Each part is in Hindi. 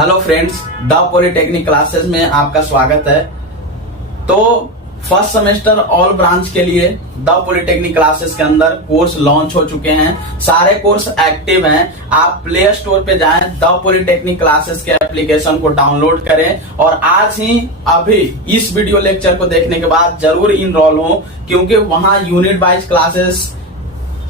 Hello friends, the polytechnic classes में आपका स्वागत है। तो फर्स्ट सेमेस्टर ऑल ब्रांच के लिए द पॉलिटेक्निक क्लासेस के अंदर कोर्स लॉन्च हो चुके हैं। सारे कोर्स एक्टिव हैं। आप प्ले स्टोर पे जाएं, द पॉलिटेक्निक क्लासेस के एप्लीकेशन को डाउनलोड करें और आज ही अभी इस वीडियो लेक्चर को देखने के बाद जरूर इनरोल हो, क्योंकि वहां यूनिट वाइज क्लासेस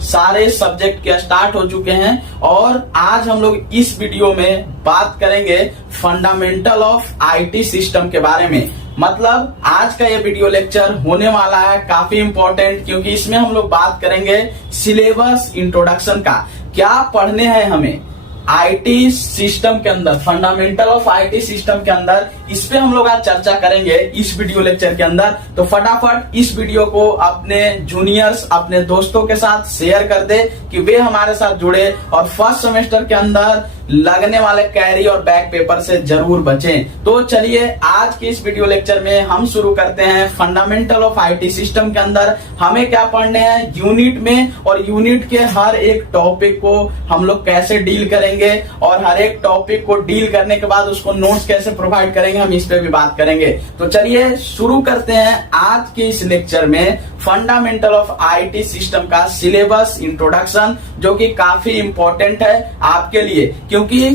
सारे सब्जेक्ट के स्टार्ट हो चुके हैं। और आज हम लोग इस वीडियो में बात करेंगे फंडामेंटल ऑफ आईटी सिस्टम के बारे में। मतलब आज का ये वीडियो लेक्चर होने वाला है काफी इंपॉर्टेंट, क्योंकि इसमें हम लोग बात करेंगे सिलेबस इंट्रोडक्शन का। क्या पढ़ने हैं हमें आईटी सिस्टम के अंदर, फंडामेंटल ऑफ आईटी सिस्टम के अंदर, इस पे हम लोग आज चर्चा करेंगे इस वीडियो लेक्चर के अंदर। तो फटाफट इस वीडियो को अपने जूनियर्स, अपने दोस्तों के साथ शेयर कर दे कि वे हमारे साथ जुड़े और फर्स्ट सेमेस्टर के अंदर लगने वाले कैरी और बैक पेपर से जरूर बचें। तो चलिए आज के इस वीडियो लेक्चर में हम शुरू करते हैं फंडामेंटल ऑफ आईटी सिस्टम के अंदर हमें क्या पढ़ने हैं यूनिट में, और यूनिट के हर एक टॉपिक को हम लोग कैसे डील करेंगे और हर एक टॉपिक को डील करने के बाद उसको नोट्स कैसे प्रोवाइड करेंगे, हम इस पे भी बात करेंगे। तो चलिए शुरू करते हैं आज के इस लेक्चर में फंडामेंटल ऑफ आईटी सिस्टम का सिलेबस इंट्रोडक्शन, जो कि काफी इंपॉर्टेंट है आपके लिए, क्योंकि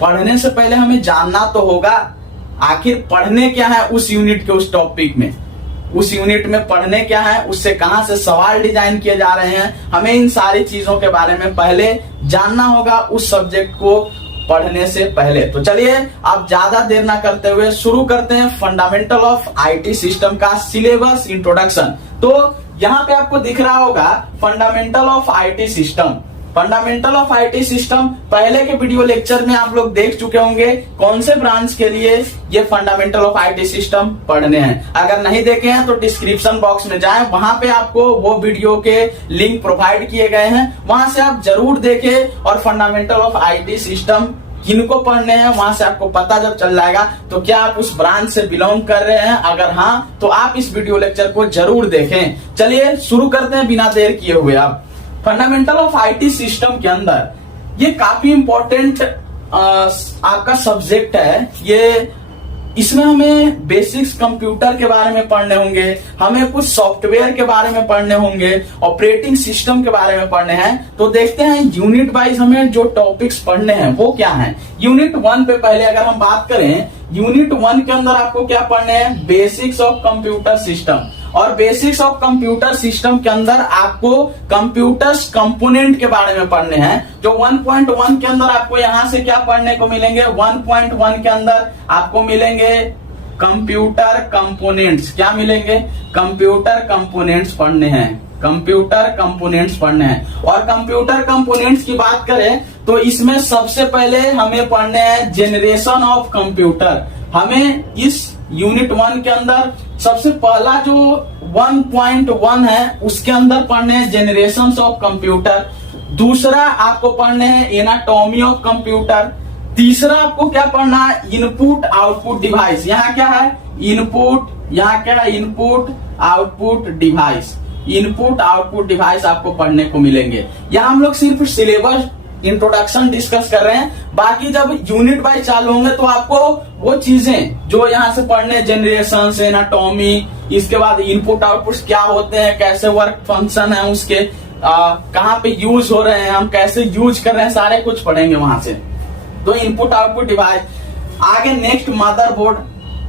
पढ़ने से पहले हमें जानना तो होगा आखिर पढ़ने क्या है उस यूनिट के उस टॉपिक में, उस यूनिट में पढ़ने क्या है, उससे कहां से सवाल डिजाइन किए जा रहे हैं। हमें इन सारी चीजों के बारे में पहले जानना होगा उस सब्जेक्ट को पढ़ने से पहले। तो चलिए अब ज्यादा देर ना करते हुए शुरू करते हैं फंडामेंटल ऑफ आईटी सिस्टम का सिलेबस इंट्रोडक्शन। तो यहाँ पे आपको दिख रहा होगा fundamental of IT system. Fundamental of IT system पहले के वीडियो लेक्चर में आप लोग देख चुके होंगे कौन से ब्रांच के लिए ये फंडामेंटल ऑफ आईटी सिस्टम पढ़ने हैं। अगर नहीं देखे हैं तो डिस्क्रिप्शन बॉक्स में जाएं, वहां पे आपको वो वीडियो के लिंक प्रोवाइड किए गए हैं, वहां से आप जरूर देखें और फंडामेंटल ऑफ आईटी सिस्टम किनको पढ़ने हैं वहां से आपको पता जब चल जाएगा तो क्या आप उस ब्रांच से बिलोंग कर रहे हैं। अगर हाँ तो आप इस वीडियो लेक्चर को जरूर देखें। चलिए शुरू करते हैं बिना देर किए हुए। आप फंडामेंटल ऑफ आईटी सिस्टम के अंदर ये काफी इंपॉर्टेंट आपका सब्जेक्ट है। ये इसमें हमें बेसिक्स कंप्यूटर के बारे में पढ़ने होंगे, हमें कुछ सॉफ्टवेयर के बारे में पढ़ने होंगे, ऑपरेटिंग सिस्टम के बारे में पढ़ने हैं। तो देखते हैं यूनिट वाइज हमें जो टॉपिक्स पढ़ने हैं वो क्या हैं। यूनिट 1 पे पहले अगर हम बात करें, यूनिट 1 के अंदर आपको क्या पढ़ने हैं, बेसिक्स ऑफ कंप्यूटर सिस्टम। और बेसिक्स ऑफ कंप्यूटर सिस्टम के अंदर आपको कंप्यूटर्स कंपोनेंट के बारे में पढ़ने हैं। जो 1.1 के अंदर आपको यहां से क्या पढ़ने को मिलेंगे, 1.1 के अंदर आपको मिलेंगे कंप्यूटर कंपोनेंट्स। क्या मिलेंगे, कंप्यूटर कंपोनेंट्स पढ़ने हैं, कंप्यूटर कंपोनेंट्स पढ़ने हैं। और कंप्यूटर कंपोनेंट्स की बात करें तो इसमें सबसे पहले हमें पढ़ने हैं जेनरेशन ऑफ कंप्यूटर। हमें इस यूनिट 1 के अंदर सबसे पहला जो 1.1 है उसके अंदर पढ़ने हैं जेनरेशन ऑफ कंप्यूटर। दूसरा आपको पढ़ने हैं एनाटॉमी ऑफ कंप्यूटर। तीसरा आपको क्या पढ़ना है, इनपुट आउटपुट डिवाइस। यहाँ क्या है, इनपुट, यहाँ क्या है, input output device. Input output device आपको पढ़ने को मिलेंगे। यहाँ हम लोग सिर्फ सिलेबस इंट्रोडक्शन डिस्कस कर रहे हैं, बाकी जब यूनिट वाइज चालू होंगे तो आपको वो चीजें जो यहाँ से पढ़ने, जेनरेशन, एनाटॉमी, इसके बाद इनपुट आउटपुट क्या होते हैं, कैसे वर्क फंक्शन है उसके, कहाँ पे यूज हो रहे हैं, हम कैसे यूज कर रहे हैं, सारे कुछ पढ़ेंगे वहां से। तो इनपुट आउटपुट डिवाइस। आगे नेक्स्ट मदरबोर्ड,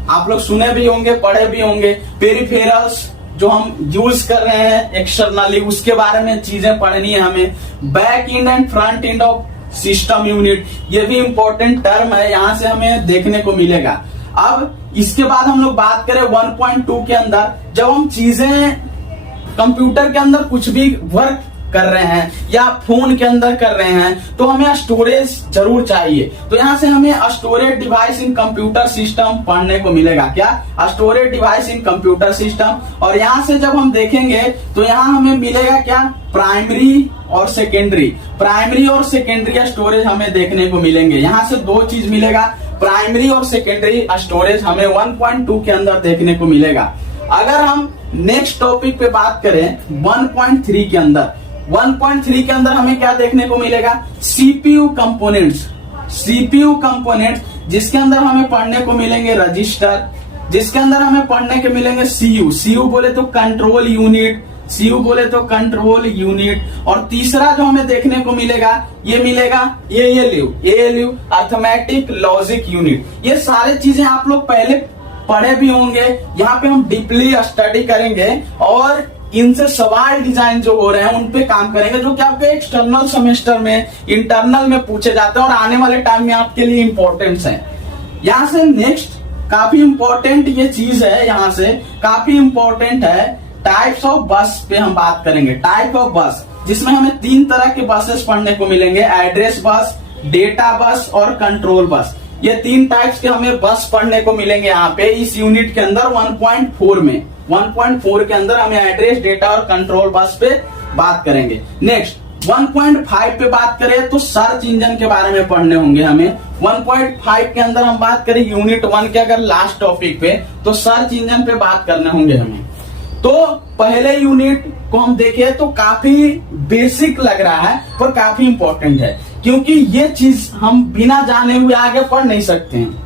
आप लोग सुने भी होंगे, पढ़े भी होंगे। पेरिफेरल्स जो हम यूज कर रहे हैं एक्सटर्नली, उसके बारे में चीजें पढ़नी है हमें। Back and and front end of system unit, ये भी इंपॉर्टेंट टर्म है, यहां से हमें देखने को मिलेगा। अब इसके बाद हम लोग बात करें 1.2 के अंदर, जब हम चीजें कंप्यूटर के अंदर कुछ भी वर्क कर रहे हैं या फोन के अंदर कर रहे हैं तो हमें स्टोरेज जरूर चाहिए। तो यहाँ से हमें स्टोरेज डिवाइस इन कंप्यूटर सिस्टम पढ़ने को मिलेगा। क्या, स्टोरेज डिवाइस इन कंप्यूटर सिस्टम। और यहाँ से जब हम देखेंगे तो यहाँ हमें मिलेगा क्या, प्राइमरी और सेकेंडरी। प्राइमरी और सेकेंडरी स्टोरेज हमें देखने को मिलेंगे। यहाँ से दो चीज मिलेगा, प्राइमरी और सेकेंडरी स्टोरेज हमें 1.2 के अंदर देखने को मिलेगा। अगर हम नेक्स्ट टॉपिक पे बात करें 1.3 के अंदर, 1.3 के अंदर हमें क्या देखने को मिलेगा, सीपीयू कंपोनेंट्स। सीपीयू कंपोनेंट्स जिसके अंदर हमें पढ़ने को मिलेंगे रजिस्टर, जिसके अंदर हमें पढ़ने के मिलेंगे सीयू, सीयू बोले तो कंट्रोल यूनिट, सीयू बोले तो कंट्रोल यूनिट, और तीसरा जो हमें देखने को मिलेगा ये मिलेगा ALU, ALU arithmetic logic unit. ये सारे चीजें आप लोग पहले पढ़े भी होंगे, यहाँ पे हम डीपली स्टडी करेंगे और इनसे सवाल डिजाइन जो हो रहे हैं उन पे काम करेंगे, जो कि आपके एक्सटर्नल सेमेस्टर में, इंटरनल में पूछे जाते हैं और आने वाले टाइम में आपके लिए इंपॉर्टेंस है। यहाँ से नेक्स्ट काफी इंपॉर्टेंट ये चीज है, यहाँ से काफी इंपॉर्टेंट है टाइप्स ऑफ बस पे हम बात करेंगे। टाइप ऑफ बस, जिसमें हमें 3 तरह के बसेस पढ़ने को मिलेंगे, एड्रेस बस, डेटा बस और कंट्रोल बस। ये 3 टाइप्स के हमें बस पढ़ने को मिलेंगे यहाँ पे इस यूनिट के अंदर 1.4 में। 1.4 के अंदर हमें एड्रेस, डेटा और कंट्रोल बस पे बात करेंगे। नेक्स्ट 1.5 पे बात करें तो सर्च इंजन के बारे में पढ़ने होंगे हमें। 1.5 के अंदर हम बात करें यूनिट 1 के अगर लास्ट टॉपिक पे, तो सर्च इंजन पे बात करने होंगे हमें। तो पहले यूनिट को हम देखें तो काफी बेसिक लग रहा है पर काफी इंपॉर्टेंट है, क्योंकि ये चीज हम बिना जाने हुए आगे पढ़ नहीं सकते हैं,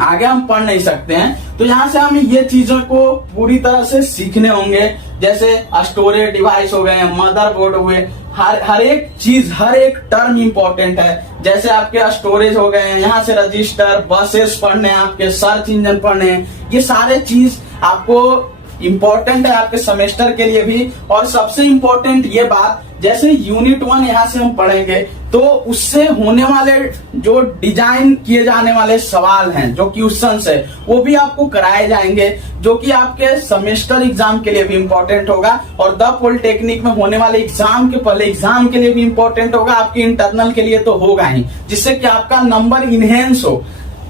आगे हम पढ़ नहीं सकते हैं। तो यहाँ से हमें ये चीजों को पूरी तरह से सीखने होंगे, जैसे स्टोरेज डिवाइस हो गए, मदरबोर्ड हुए, हर एक चीज, हर एक टर्म इंपॉर्टेंट है। जैसे आपके स्टोरेज हो गए, यहाँ से रजिस्टर, बसेस पढ़ने, आपके सर्च इंजन पढ़ने, ये सारे चीज आपको इंपॉर्टेंट है आपके सेमेस्टर के लिए भी। और सबसे इंपॉर्टेंट ये बात, जैसे यूनिट 1 यहाँ से हम पढ़ेंगे तो उससे होने वाले जो डिजाइन किए जाने वाले सवाल हैं, जो क्वेश्चंस है, वो भी आपको कराए जाएंगे, जो कि आपके सेमेस्टर एग्जाम के लिए भी इंपॉर्टेंट होगा और द पॉलिटेक्निक में होने वाले एग्जाम के पहले एग्जाम के लिए भी इंपॉर्टेंट होगा, आपके इंटरनल के लिए तो होगा ही, जिससे कि आपका नंबर इनहेंस हो।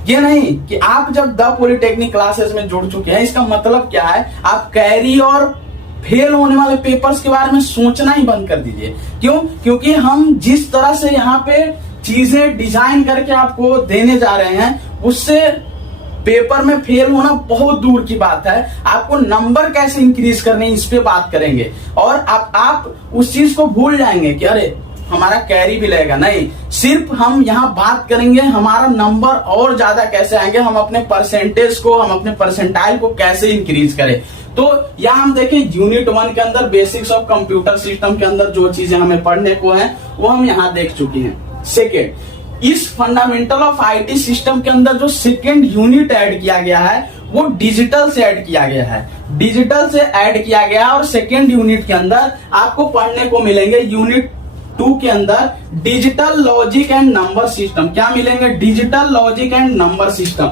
ये नहीं कि आप जब द पॉलिटेक्निक क्लासेस में जुड़ चुके हैं, इसका मतलब क्या है, आप कैरी और फेल होने वाले पेपर्स के बारे में सोचना ही बंद कर दीजिए। क्यों? क्योंकि हम जिस तरह से यहाँ पे चीजें डिजाइन करके आपको देने जा रहे हैं, उससे पेपर में फेल होना बहुत दूर की बात है। आपको नंबर कैसे इंक्रीज करने, इस पे बात करेंगे और आप उस चीज को भूल जाएंगे कि अरे हमारा कैरी भी लगेगा। नहीं, सिर्फ हम यहाँ बात करेंगे हमारा नंबर और ज्यादा कैसे आएंगे, हम अपने परसेंटेज को, हम अपने परसेंटाइल को कैसे इंक्रीज करें। तो यहाँ हम देखें यूनिट 1 के अंदर बेसिक्स ऑफ कंप्यूटर सिस्टम के अंदर जो चीजें हमें पढ़ने को है वो हम यहाँ देख चुके हैं। सेकेंड, इस फंडामेंटल ऑफ आईटी सिस्टम के अंदर जो सेकेंड यूनिट ऐड किया गया है वो डिजिटल से ऐड किया गया है, डिजिटल से ऐड किया गया। और सेकेंड यूनिट के अंदर आपको पढ़ने को मिलेंगे यूनिट 2 के अंदर digital logic and number system. क्या मिलेंगे? Digital logic and number system,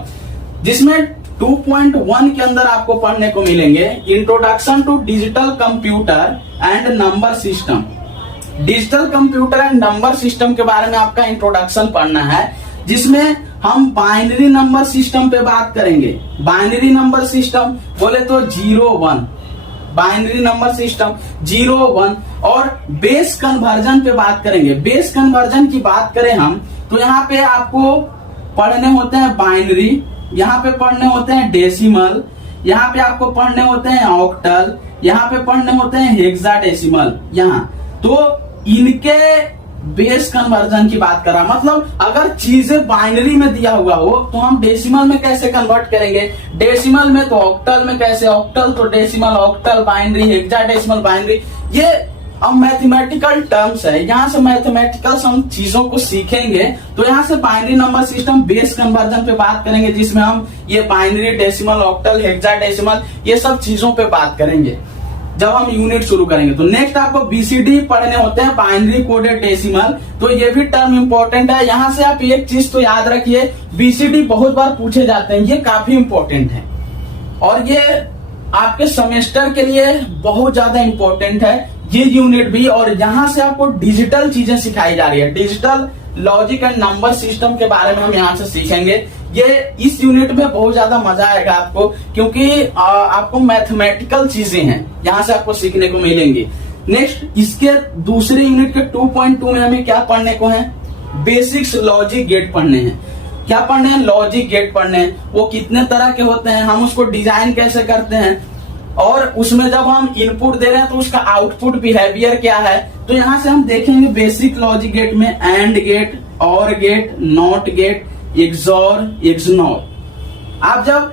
जिसमें 2.1 के अंदर आपको पढ़ने को मिलेंगे introduction to digital computer and number system. Digital computer and number system के बारे में आपका इंट्रोडक्शन पढ़ना है, जिसमें हम बाइनरी नंबर सिस्टम पे बात करेंगे। बाइनरी नंबर सिस्टम बोले तो 0-1, बाइनरी नंबर सिस्टम 0-1, और बेस कन्वर्जन पे बात करेंगे। बेस कन्वर्जन की बात करें हम तो यहाँ पे आपको पढ़ने होते हैं बाइनरी, यहाँ पे पढ़ने होते हैं डेसिमल, यहाँ पे आपको पढ़ने होते हैं ऑक्टल, यहाँ पे पढ़ने होते हैं हेक्साडेसिमल। यहाँ तो इनके बेस कन्वर्जन की बात करा, मतलब अगर चीजें बाइनरी में दिया हुआ हो तो हम डेसिमल में कैसे कन्वर्ट करेंगे, डेसिमल में तो ऑक्टल में कैसे, ऑक्टल तो decimal, octal binary, hexadecimal binary. ये अब मैथमेटिकल टर्म्स है, यहाँ से मैथमेटिकल हम चीजों को सीखेंगे। तो यहाँ से binary number system base conversion पे बात करेंगे, जिसमें हम ये बाइनरी, डेसिमल, ऑक्टल, हेक्साडेसिमल ये सब चीजों पे बात करेंगे जब हम यूनिट शुरू करेंगे। तो नेक्स्ट आपको बीसीडी पढ़ने होते हैं, बाइनरी कोडेड डेसिमल। तो ये भी टर्म इंपॉर्टेंट है। यहाँ से आप एक चीज तो याद रखिए, बीसीडी बहुत बार पूछे जाते हैं, ये काफी इंपॉर्टेंट है और ये आपके सेमेस्टर के लिए बहुत ज्यादा इंपॉर्टेंट है ये यूनिट भी। और यहाँ से आपको डिजिटल चीजें सिखाई जा रही है, digital logic and number system के बारे में हम यहाँ से सीखेंगे। ये इस यूनिट में बहुत ज्यादा मजा आएगा आपको, क्योंकि आपको मैथमेटिकल चीजें हैं यहाँ से आपको सीखने को मिलेंगी। नेक्स्ट, इसके दूसरे यूनिट के 2.2 में हमें क्या पढ़ने को है, बेसिक्स लॉजिक गेट पढ़ने हैं। क्या पढ़ने हैं? लॉजिक गेट पढ़ने हैं। वो कितने तरह के होते हैं, हम उसको डिजाइन कैसे करते हैं, और उसमें जब हम इनपुट दे रहे हैं तो उसका आउटपुट बिहेवियर क्या है। तो यहाँ से हम देखेंगे बेसिक लॉजिक गेट में and gate, or gate, not gate, XOR, XNOR. आप जब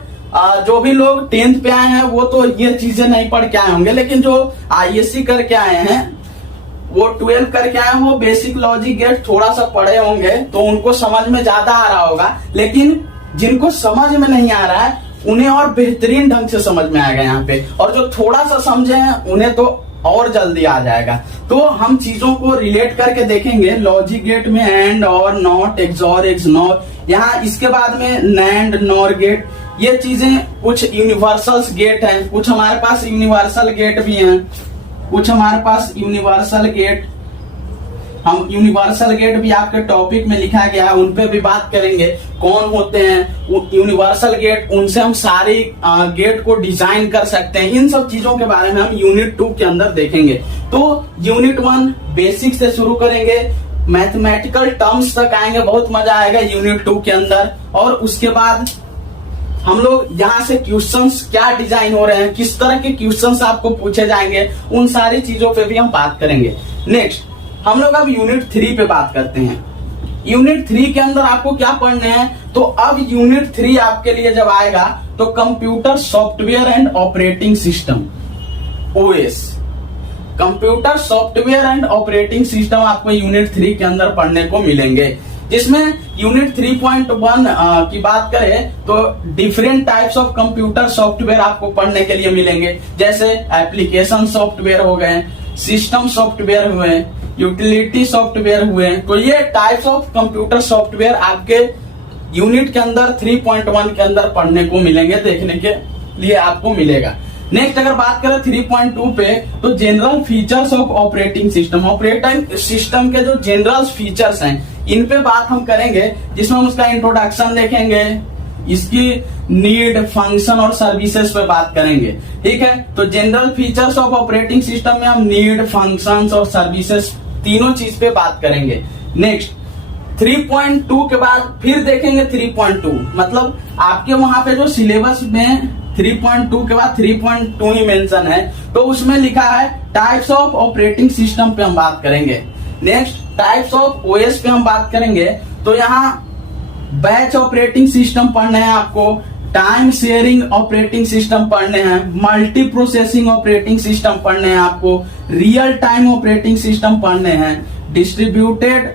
जो भी लोग 10th पे आए हैं वो तो ये चीजें नहीं पढ़ के आए होंगे, लेकिन जो आईएससी करके आए हैं वो 12 करके आए हो, बेसिक लॉजिक गेट थोड़ा सा पढ़े होंगे तो उनको समझ में ज्यादा आ रहा होगा। लेकिन जिनको समझ में नहीं आ रहा है उन्हें और बेहतरीन ढंग से समझ में आएगा यहाँ पे, और जो थोड़ा सा समझे हैं उन्हें तो और जल्दी आ जाएगा। तो हम चीजों को रिलेट करके देखेंगे। लॉजिक गेट में एंड, और, नॉट, एक्सॉर, एक्सनॉर, यहाँ इसके बाद में नैंड, नॉर गेट, ये चीजें कुछ यूनिवर्सल्स गेट हैं, कुछ हमारे पास यूनिवर्सल गेट भी हैं, कुछ हमारे पास यूनिवर्सल गेट, हम यूनिवर्सल गेट भी आपके टॉपिक में लिखा गया है, उन पे भी बात करेंगे कौन होते हैं यूनिवर्सल गेट, उनसे हम सारी गेट को डिजाइन कर सकते हैं। इन सब चीजों के बारे में हम यूनिट 2 के अंदर देखेंगे। तो यूनिट 1 बेसिक से शुरू करेंगे, मैथमेटिकल टर्म्स तक आएंगे, बहुत मजा आएगा यूनिट 2 के अंदर। और उसके बाद हम लोग यहाँ से क्वेश्चंस क्या डिजाइन हो रहे हैं, किस तरह के क्वेश्चंस आपको पूछे जाएंगे, उन सारी चीजों पे भी हम बात करेंगे। नेक्स्ट हम लोग अब यूनिट 3 पे बात करते हैं। यूनिट 3 के अंदर आपको क्या पढ़ने हैं, तो अब यूनिट 3 आपके लिए जब आएगा तो computer software and operating system, OS, computer software and operating system आपको यूनिट 3 के अंदर पढ़ने को मिलेंगे। जिसमें यूनिट 3.1 की बात करें तो different types of computer software आपको पढ़ने के लिए मिलेंगे, जैसे एप्लीकेशन सॉफ्टवेयर हो गए, सिस्टम सॉफ्टवेयर हुए, यूटिलिटी सॉफ्टवेयर हुए। तो ये टाइप्स ऑफ कंप्यूटर सॉफ्टवेयर आपके यूनिट के अंदर 3.1 के अंदर पढ़ने को मिलेंगे, देखने के लिए आपको मिलेगा। नेक्स्ट अगर बात करें 3.2 पे तो general features of operating system, operating system के जो जनरल फीचर्स हैं इन पे बात हम करेंगे, जिसमें हम उसका इंट्रोडक्शन देखेंगे, इसकी नीड, फंक्शन और सर्विसेज पे बात करेंगे। ठीक है, तो general features of operating system में हम नीड, फंक्शंस और सर्विसेज तीनों चीज पे बात करेंगे। नेक्स्ट 3.2 के बाद फिर देखेंगे 3.2, मतलब आपके वहां पे जो सिलेबस में 3.2 के बाद 3.2 ही मेंशन है, तो उसमें लिखा है टाइप्स ऑफ ऑपरेटिंग सिस्टम पे हम बात करेंगे। नेक्स्ट टाइप्स ऑफ ओएस पे हम बात करेंगे, तो यहाँ बैच ऑपरेटिंग सिस्टम पढ़ने हैं आपको, टाइम शेयरिंग ऑपरेटिंग सिस्टम पढ़ने हैं, मल्टी प्रोसेसिंग ऑपरेटिंग सिस्टम पढ़ने हैं आपको, रियल टाइम ऑपरेटिंग सिस्टम पढ़ने हैं, डिस्ट्रीब्यूटेड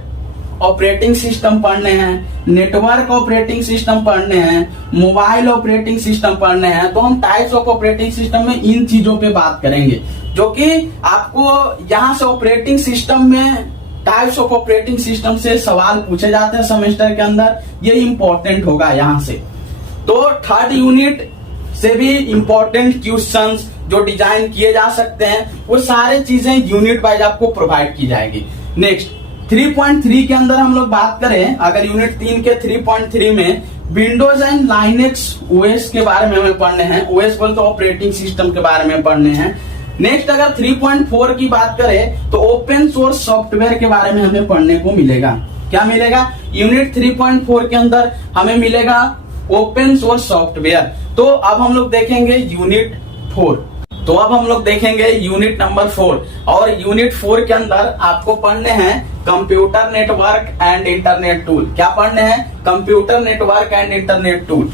ऑपरेटिंग सिस्टम पढ़ने हैं, नेटवर्क ऑपरेटिंग सिस्टम पढ़ने हैं, मोबाइल ऑपरेटिंग सिस्टम पढ़ने हैं। तो हम टाइप्स ऑफ ऑपरेटिंग सिस्टम में इन चीजों पे बात करेंगे, जो कि आपको यहाँ से ऑपरेटिंग सिस्टम में टाइप्स ऑफ ऑपरेटिंग सिस्टम से सवाल पूछे जाते हैं सेमेस्टर के अंदर, ये इंपॉर्टेंट होगा यहाँ से। तो थर्ड यूनिट से भी इंपॉर्टेंट क्वेश्चंस जो डिजाइन किए जा सकते हैं वो सारे चीजें यूनिट वाइज आपको प्रोवाइड की जाएगी। नेक्स्ट 3.3 के अंदर हम लोग बात करें, अगर यूनिट 3 के 3.3 में विंडोज एंड लाइनेक्स ओएस के बारे में हमें पढ़ने हैं, ओएस बोल तो ऑपरेटिंग सिस्टम के बारे में पढ़ने हैं। नेक्स्ट अगर 3.4 की बात करें तो ओपन सोर्स सॉफ्टवेयर के बारे में हमें पढ़ने को मिलेगा। क्या मिलेगा यूनिट 3.4 के अंदर? हमें मिलेगा ओपन सोर्स सॉफ्टवेयर। तो अब हम लोग देखेंगे यूनिट 4। तो अब हम लोग देखेंगे यूनिट नंबर 4, और यूनिट 4 के अंदर आपको पढ़ने हैं computer network and internet tool. क्या पढ़ने हैं? Computer network and internet tool.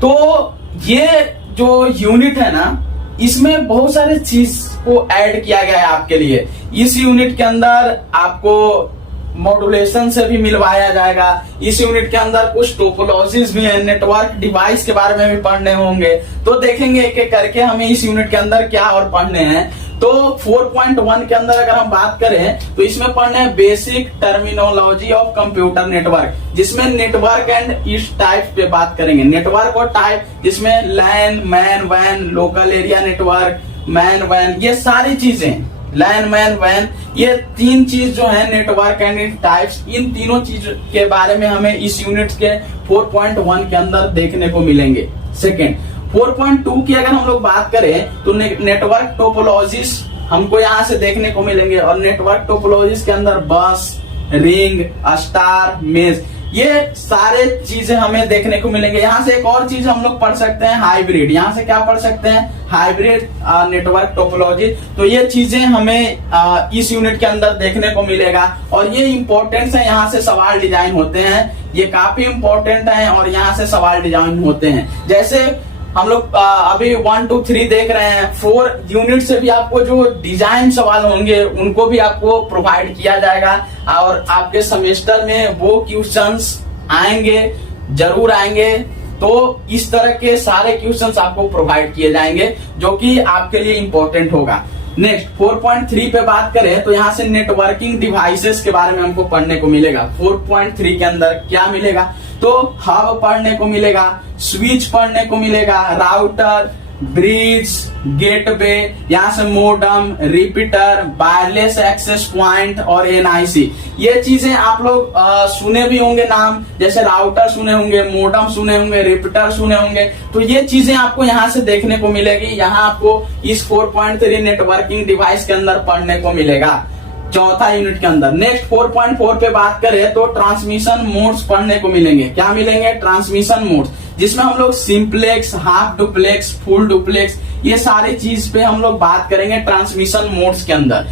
तो ये जो यूनिट है ना, इसमें बहुत सारे चीज को ऐड किया गया है आपके लिए। इस यूनिट के अंदर आपको मॉड्यूलेशन से भी मिलवाया जाएगा। इस यूनिट के अंदर कुछ टोपोलॉजीज भी है, नेटवर्क डिवाइस के बारे में भी पढ़ने होंगे। तो देखेंगे एक एक करके हमें इस यूनिट के अंदर क्या और पढ़ने हैं। तो 4.1 के अंदर अगर हम बात करें तो इसमें पढ़ने हैं basic terminology of computer network, जिसमें नेटवर्क एंड इस टाइप पे बात करेंगे। नेटवर्क और टाइप, जिसमें लैन, man, van, local area network, man, van, ये सारी चीजें, लैन, मैन, वैन, ये तीन चीज जो है नेटवर्क एंड टाइप्स, इन तीनों चीज के बारे में हमें इस यूनिट के 4.1 के अंदर देखने को मिलेंगे। सेकेंड 4.2 की अगर हम लोग बात करें तो नेटवर्क टोपोलॉजीज हमको यहाँ से देखने को मिलेंगे। और नेटवर्क टोपोलॉजीज के अंदर बस, रिंग, स्टार, मेज, ये सारे चीजें हमें देखने को मिलेंगे। यहाँ से एक और चीज हम लोग पढ़ सकते हैं, हाइब्रिड। यहाँ से क्या पढ़ सकते हैं, हाइब्रिड नेटवर्क टोपोलॉजी। तो ये चीजें हमें इस यूनिट के अंदर देखने को मिलेगा और ये इंपॉर्टेंट है। यहाँ से सवाल डिजाइन होते हैं, ये काफी इंपॉर्टेंट है और यहाँ से सवाल डिजाइन होते हैं। जैसे हम लोग अभी 1 2 3 देख रहे हैं, 4 यूनिट से भी आपको जो डिजाइन सवाल होंगे उनको भी आपको प्रोवाइड किया जाएगा और आपके सेमेस्टर में वो क्वेश्चंस आएंगे, जरूर आएंगे। तो इस तरह के सारे क्वेश्चंस आपको प्रोवाइड किए जाएंगे जो कि आपके लिए इंपॉर्टेंट होगा। नेक्स्ट 4.3 पे बात करें तो यहाँ से नेटवर्किंग डिवाइसेस के बारे में हमको पढ़ने को मिलेगा। 4.3 के अंदर क्या मिलेगा, तो हब पढ़ने को मिलेगा, स्विच पढ़ने को मिलेगा, राउटर, ब्रिज, गेटवे, यहाँ से modem, repeater, wireless access point और एनआईसी। ये चीजें आप लोग सुने भी होंगे नाम, जैसे राउटर सुने होंगे, मोडम सुने होंगे, रिपीटर सुने होंगे। तो ये चीजें आपको यहाँ से देखने को मिलेगी, यहाँ आपको इस 4.3 नेटवर्किंग डिवाइस के अंदर पढ़ने को मिलेगा, चौथा यूनिट के अंदर। नेक्स्ट 4.4 पे बात करें तो ट्रांसमिशन मोड्स पढ़ने को मिलेंगे। क्या मिलेंगे, ट्रांसमिशन मोड्स, जिसमें हम लोग simplex, half duplex, full duplex, ये सारी चीज पे हम लोग बात करेंगे ट्रांसमिशन मोड्स के अंदर।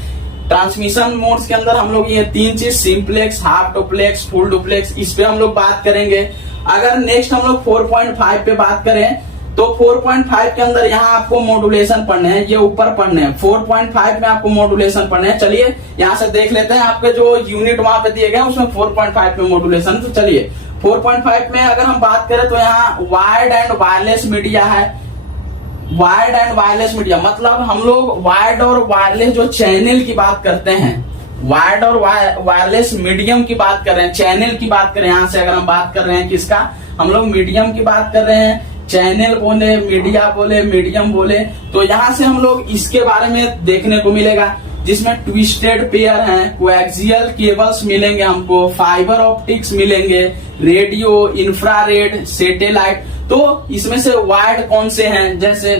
ट्रांसमिशन मोड्स के अंदर हम लोग ये 3 चीज, simplex, half duplex, full duplex, इस पे हम लोग बात करेंगे। अगर नेक्स्ट हम लोग 4.5 पे बात करें तो 4.5 के अंदर यहाँ आपको मॉड्यूलेशन पढ़ने हैं, ये ऊपर पढ़ने हैं। 4.5 में आपको मॉड्यूलेशन पढ़ने हैं। चलिए यहाँ से देख लेते हैं, आपके जो यूनिट वहां पे दिए गए उसमें 4.5 में मॉड्यूलेशन। तो चलिए 4.5 में अगर हम बात करें तो यहाँ वायर्ड एंड वायरलेस मीडिया है। वायर्ड एंड वायरलेस मीडिया मतलब हम लोग वायर्ड और वायरलेस जो चैनल की बात करते हैं, वायर्ड और वायरलेस मीडियम की बात कर रहे हैं, चैनल की बात कर रहे हैं। यहाँ से अगर हम बात कर रहे हैं किसका, हम लोग मीडियम की बात कर रहे हैं। चैनल बोले, मीडिया बोले, मीडियम बोले, तो यहाँ से हम लोग इसके बारे में देखने को मिलेगा, जिसमें ट्विस्टेड पेयर हैं, कोएक्सियल केबल्स मिलेंगे हमको, फाइबर ऑप्टिक्स मिलेंगे, रेडियो, इंफ्रारेड, सैटेलाइट। तो इसमें से वायर्ड कौन से हैं, जैसे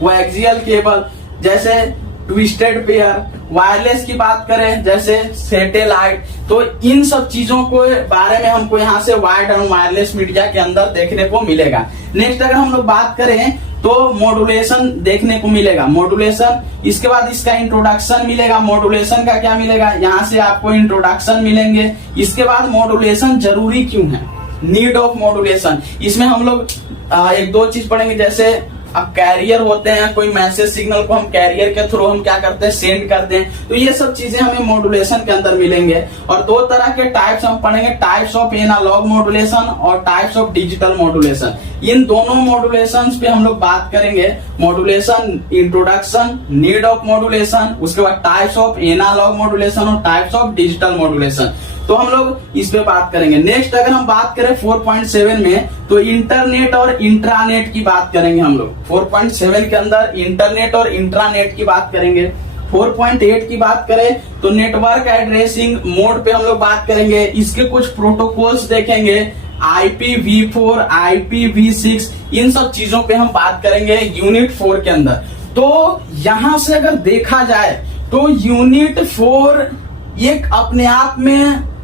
कोएक्सियल केबल, जैसे ट्विस्टेड पेयर। वायरलेस की बात करें जैसे सैटेलाइट। तो इन सब चीजों को बारे में हमको यहाँ से वायर्ड और वायरलेस मीडिया के अंदर देखने को मिलेगा। नेक्स्ट अगर हम लोग बात करें तो मॉड्यूलेशन देखने को मिलेगा, मॉड्यूलेशन। इसके बाद इसका इंट्रोडक्शन मिलेगा। मॉड्यूलेशन का क्या मिलेगा, यहाँ से आपको इंट्रोडक्शन मिलेंगे। इसके बाद मॉड्यूलेशन जरूरी क्यों है, नीड ऑफ मॉड्यूलेशन। इसमें हम लोग 1-2 चीज पढ़ेंगे, जैसे अब कैरियर होते हैं, कोई मैसेज सिग्नल को हम कैरियर के थ्रू हम क्या करते हैं, सेंड करते हैं। तो ये सब चीजें हमें मॉड्यूलेशन के अंदर मिलेंगे। और 2 तरह के टाइप्स हम पढ़ेंगे, टाइप्स ऑफ एनालॉग मॉड्यूलेशन और टाइप्स ऑफ डिजिटल मॉड्यूलेशन। इन दोनों मॉड्यूलेशन पे हम लोग बात करेंगे। Modulation, introduction, need of modulation, उसके बाद टाइप्स ऑफ एनालॉग मॉड्यूलेशन और टाइप्स ऑफ डिजिटल मॉड्यूलेशन। तो हम लोग इस पे बात करेंगे। नेक्स्ट अगर हम बात करें 4.7 में तो इंटरनेट और इंट्रानेट की बात करेंगे हम लोग। 4.7 के अंदर इंटरनेट और इंट्रानेट की बात करेंगे। 4.8 की बात करें तो नेटवर्क एड्रेसिंग मोड पे हम लोग बात करेंगे। इसके कुछ प्रोटोकॉल्स देखेंगे, IPv4, IPv6, इन सब चीजों पे हम बात करेंगे यूनिट 4 के अंदर। तो यहां से अगर देखा जाए तो यूनिट 4 एक अपने आप में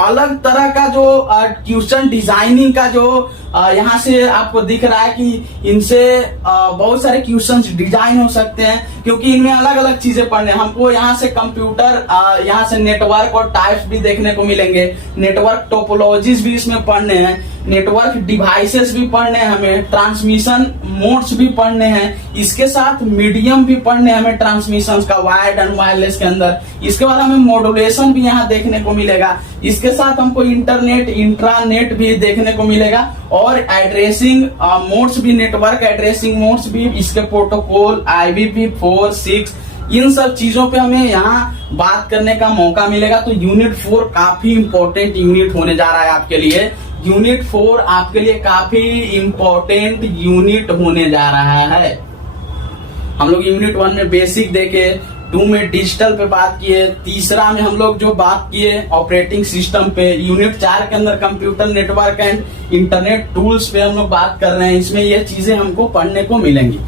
अलग तरह का जो क्वेश्चन डिजाइनिंग का जो यहाँ से आपको दिख रहा है कि इनसे बहुत सारे क्वेश्चंस डिजाइन हो सकते हैं, क्योंकि इनमें अलग अलग चीजें पढ़ने हमको। यहाँ से कंप्यूटर, यहाँ से नेटवर्क और टाइप्स भी देखने को मिलेंगे, नेटवर्क टोपोलॉजीज भी इसमें पढ़ने हैं, नेटवर्क डिवाइसेस भी पढ़ने हैं हमें, ट्रांसमिशन मोड्स भी पढ़ने हैं, इसके साथ मीडियम भी पढ़ने हैं हमें ट्रांसमिशन का, वायर्ड एंड वायरलेस के अंदर। इसके बाद हमें मॉड्यूलेशन भी यहाँ देखने को मिलेगा। इसके साथ हमको इंटरनेट, इंट्रानेट भी देखने को मिलेगा और एड्रेसिंग मोड्स भी, नेटवर्क एड्रेसिंग मोड्स भी, इसके प्रोटोकॉल, IPv4, 6, इन सब चीजों पे हमें यहाँ बात करने का मौका मिलेगा। तो यूनिट 4 काफी इंपॉर्टेंट यूनिट होने जा रहा है आपके लिए। यूनिट 4 आपके लिए काफी इंपॉर्टेंट यूनिट होने जा रहा है। हम लोग यूनिट 1 में बेसिक देखे, 2 में डिजिटल पे बात किए, तीसरा में हम लोग जो बात किए ऑपरेटिंग सिस्टम पे, यूनिट 4 के अंदर computer network and internet tools पे हम लोग बात कर रहे हैं। इसमें ये चीजें हमको पढ़ने को मिलेंगी।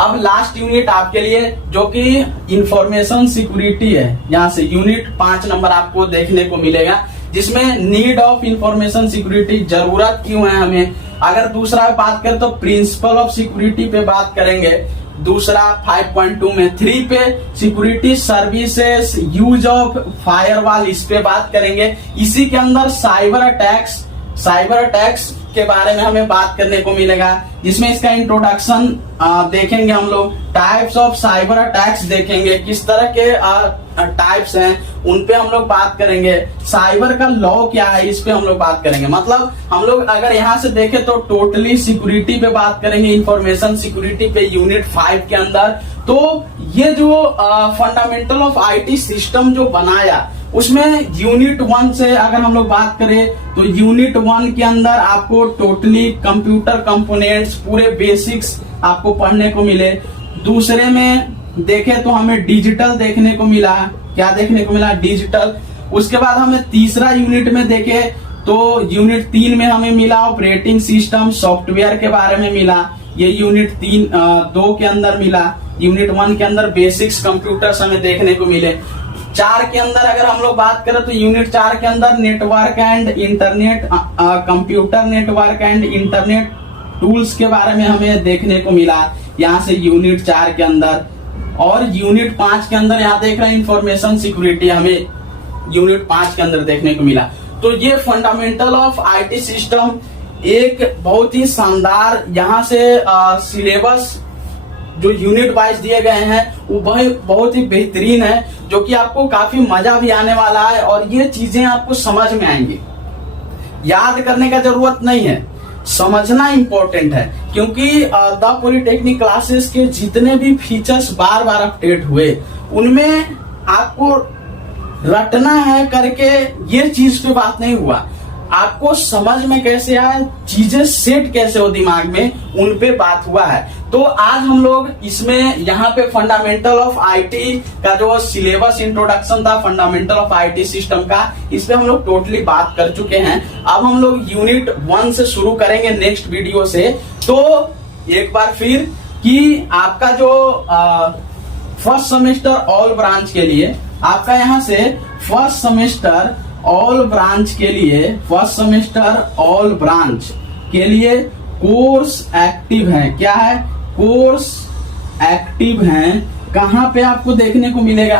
अब लास्ट यूनिट आपके लिए जो कि इंफॉर्मेशन सिक्योरिटी है, यहाँ से यूनिट 5 नंबर आपको देखने को मिलेगा। जिसमें नीड ऑफ इंफॉर्मेशन सिक्योरिटी, जरूरत क्यों है हमें। अगर दूसरा बात करें तो प्रिंसिपल ऑफ सिक्योरिटी पे बात करेंगे। दूसरा 5.2 में 3 पे security services, use of firewall, इस पे बात करेंगे। इसी के अंदर साइबर अटैक्स के बारे में हमें बात करने को मिलेगा, जिसमें इसका इंट्रोडक्शन देखेंगे हम लोग। टाइप्स ऑफ साइबर अटैक्स देखेंगे, किस तरह के टाइप्स हैं उन पे हम लोग बात करेंगे। साइबर का लॉ क्या है, इस पे हम लोग बात करेंगे। मतलब हम लोग अगर यहाँ से देखें तो टोटली सिक्योरिटी पे बात करेंगे, इंफॉर्मेशन सिक्योरिटी पे यूनिट 5 के अंदर। तो ये जो फंडामेंटल ऑफ आईटी सिस्टम जो बनाया, उसमें यूनिट 1 से अगर हम लोग बात करें तो यूनिट 1 के अंदर आपको टोटली कंप्यूटर कंपोनेंट्स, पूरे बेसिक्स आपको पढ़ने को मिले। दूसरे में देखें तो हमें डिजिटल देखने को मिला। क्या देखने को मिला? डिजिटल। उसके बाद हमें तीसरा यूनिट में देखें तो यूनिट 3 में हमें मिला ऑपरेटिंग सिस्टम, सॉफ्टवेयर के बारे में मिला। ये यूनिट 2 के अंदर मिला। यूनिट 1 के अंदर बेसिक्स कंप्यूटर्स हमें देखने को मिले। 4 के अंदर अगर हम लोग बात करें तो यूनिट 4 के अंदर network and internet, computer network and internet tools के बारे में हमें देखने को मिला यहाँ से यूनिट 4 के अंदर। और यूनिट 5 के अंदर यहाँ देख रहे हैं इंफॉर्मेशन सिक्योरिटी, हमें यूनिट 5 के अंदर देखने को मिला। तो ये फंडामेंटल ऑफ आईटी सिस्टम एक बहुत ही शानदार यहाँ से सिलेबस जो यूनिट वाइज दिए गए हैं वो बहुत ही बेहतरीन है, जो कि आपको काफी मजा भी आने वाला है और ये चीजें आपको समझ में आएंगी। याद करने का जरूरत नहीं है, समझना इंपॉर्टेंट है, क्योंकि द पॉलिटेक्निक क्लासेस के जितने भी फीचर्स बार बार अपडेट हुए उनमें आपको रटना है करके ये चीज पे बात नहीं हुआ। आपको समझ में कैसे आए, चीजें सेट कैसे हो दिमाग में, उन पे बात हुआ है। तो आज हम लोग इसमें यहाँ पे फंडामेंटल ऑफ आईटी का जो सिलेबस इंट्रोडक्शन था फंडामेंटल ऑफ आईटी सिस्टम का, इस पे हम लोग टोटली बात कर चुके हैं। अब हम लोग यूनिट 1 से शुरू करेंगे नेक्स्ट वीडियो से। तो एक बार फिर कि आपका जो फर्स्ट सेमेस्टर ऑल ब्रांच के लिए, आपका यहाँ से फर्स्ट सेमेस्टर ऑल ब्रांच के लिए, फर्स्ट सेमेस्टर ऑल ब्रांच के लिए कोर्स एक्टिव है। क्या है? कोर्स एक्टिव है। कहाँ पे आपको देखने को मिलेगा?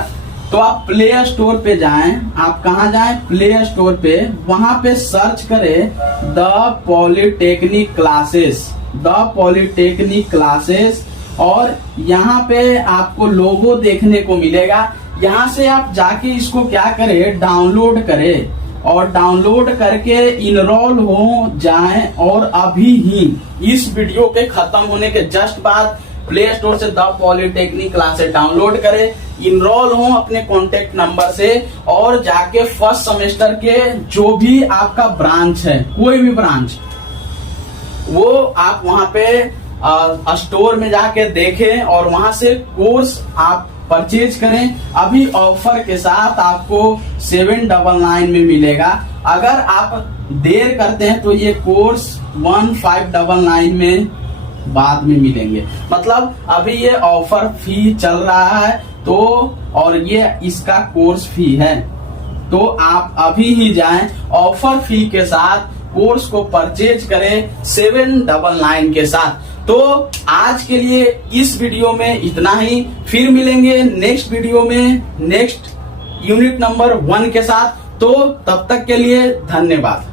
तो आप प्ले स्टोर पे जाएं। आप कहाँ जाएं? प्ले स्टोर पे। वहां पे सर्च करें the polytechnic classes, the polytechnic classes, और यहाँ पे आपको लोगो देखने को मिलेगा। यहाँ से आप जाके इसको क्या करें, डाउनलोड करें, और डाउनलोड करके इनरोल हो जाएं। और अभी ही इस वीडियो के खत्म होने के जस्ट बाद प्ले स्टोर से द पॉलिटेक्निक क्लासेस डाउनलोड करें, इनरोल हो अपने कॉन्टेक्ट नंबर से, और जाके फर्स्ट सेमेस्टर के जो भी आपका ब्रांच है, कोई भी ब्रांच, वो आप वहां पे स्टोर में जाके देखें और वहां से कोर्स आप परचेज करें। अभी ऑफर के साथ आपको 799 में मिलेगा। अगर आप देर करते हैं तो ये कोर्स 1599 में बाद में मिलेंगे। मतलब अभी ये ऑफर फी चल रहा है, तो और ये इसका कोर्स फी है, तो आप अभी ही जाएं, ऑफर फी के साथ कोर्स को परचेज करें 799 के साथ। तो आज के लिए इस वीडियो में इतना ही, फिर मिलेंगे नेक्स्ट वीडियो में नेक्स्ट यूनिट नंबर 1 के साथ। तो तब तक के लिए धन्यवाद।